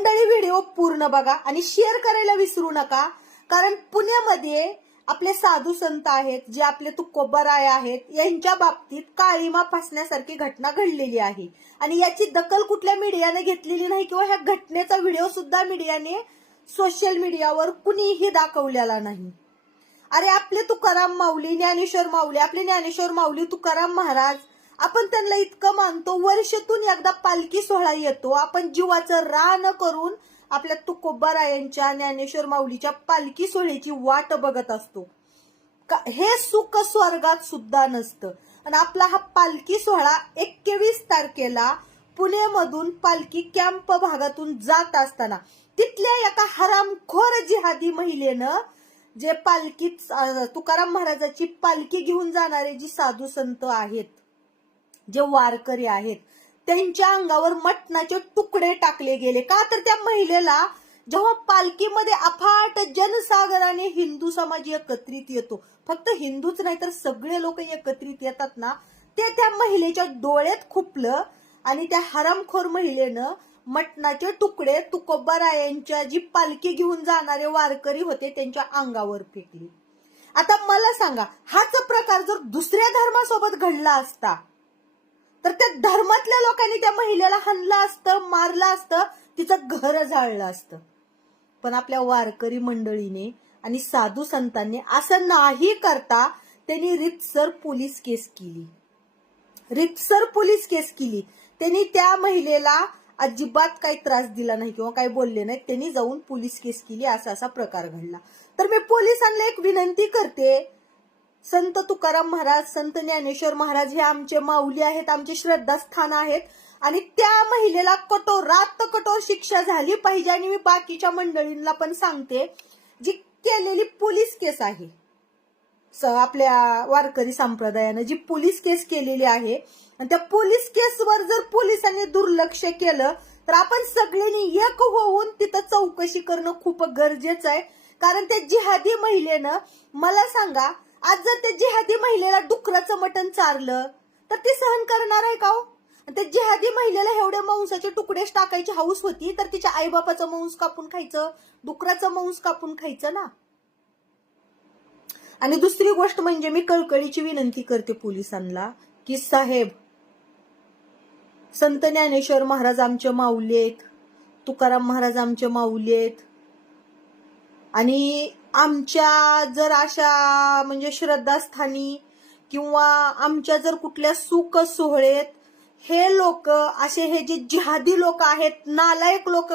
मंडळी व्हिडिओ पूर्ण बघा आणि शेअर करायला विसरू नका, कारण पुण्यामध्ये आपले साधू संत आहेत, जे आपले तुकोबाराय आहेत, यांच्या बाबतीत काळीमा फासण्यासारखी घटना घडलेली आहे आणि याची दखल कुठल्या मीडियाने घेतलेली नाही किंवा ह्या घटनेचा व्हिडिओ सुद्धा मीडियाने सोशल मीडियावर कुणीही दाखवलेला नाही। अरे आपले तुकाराम माऊली, ज्ञानेश्वर माऊली, आपले ज्ञानेश्वर माऊली तुकाराम महाराज, आपण त्यांना इतकं मानतो, वर्षातून एकदा पालखी सोहळा येतो, आपण जीवाचं रान करून आपल्या तुकोबारायांच्या ज्ञानेश्वर माऊलीच्या पालखी सोहळ्याची वाट बघत असतो। हे सुख स्वर्गात सुद्धा नसतं। आणि आपला हा पालखी सोहळा 21 तारखेला पुण्यामधून पालखी कॅम्प भागातून जात असताना तिथल्या एका हरामखोर जिहादी महिलेनं जे पालखीत तुकाराम महाराजाची पालखी घेऊन जाणारे जी साधू संत आहेत, जे वारकरी आहेत, त्यांच्या अंगावर मटणाचे तुकडे टाकले गेले। का तर त्या महिलेला जेव्हा पालखीमध्ये अफाट जनसागराने हिंदू समाज एकत्रित येतो, फक्त हिंदूच नाही तर सगळे लोक एकत्रित येतात ना, ते त्या महिलेच्या डोळ्यात खुपलं आणि त्या हरामखोर महिलेनं मटणाचे तुकडे तुकोबारायांच्या जी पालखी घेऊन जाणारे वारकरी होते त्यांच्या अंगावर फेकले। आता मला सांगा, हाच प्रकार जर दुसऱ्या धर्मासोबत घडला असता तर त्या धर्मातल्या लोकांनी त्या महिलेला हाणलं असतं, मारलं असतं, तिचं घर जाळलं असतं। पण आपल्या वारकरी मंडळीने आणि साधू संतांनी असं नाही करता त्यांनी रीतसर पोलीस केस केली, रीतसर पोलीस केस केली। त्यांनी त्या महिलेला अजिबात काही त्रास दिला नाही किंवा काही बोलले नाही, त्यांनी जाऊन पोलीस केस केली। असा प्रकार घडला। तर मी पोलिसांना एक विनंती करते, संत तुकाराम महाराज, संत ज्ञानेश्वर महाराज हे आमचे माऊली आहेत, आमचे श्रद्धास्थान आहेत आणि त्या महिलेला कठोरात कठोर शिक्षा झाली पाहिजे। आणि मी बाकीच्या मंडळींना पण सांगते, जी केलेली पोलीस केस आहे, आपल्या वारकरी संप्रदायाने जी पोलीस केस केलेली आहे आणि त्या पोलीस केसवर जर पोलिसांनी दुर्लक्ष केलं तर आपण सगळ्यांनी एक होऊन तिथं चौकशी करणं खूप गरजेचं आहे। कारण त्या जिहादी महिलेनं, मला सांगा, आज जर त्या जिहादी महिलेला डुकराचं मटण चारलं तर ती सहन करणार आहे का हो? त्या जिहादी महिलेला एवढे मांसाचे तुकडेच टाकायची हौस होती तर तिच्या आईबापाचं मांस कापून खायचं, डुकराचं मांस कापून खायचं ना। आणि दुसरी गोष्ट म्हणजे मी कळकळीची विनंती करते पोलिसांना की साहेब, संत ज्ञानेश्वर महाराज आमचे माऊली आहेत, तुकाराम महाराज आमचे माऊली आहेत आणि आमच्या जर अशा म्हणजे श्रद्धास्थानी किंवा आमच्या जर कुठल्या सुख सोहळेत हे लोक असे, हे जे जिहादी लोक आहेत, नालायक लोक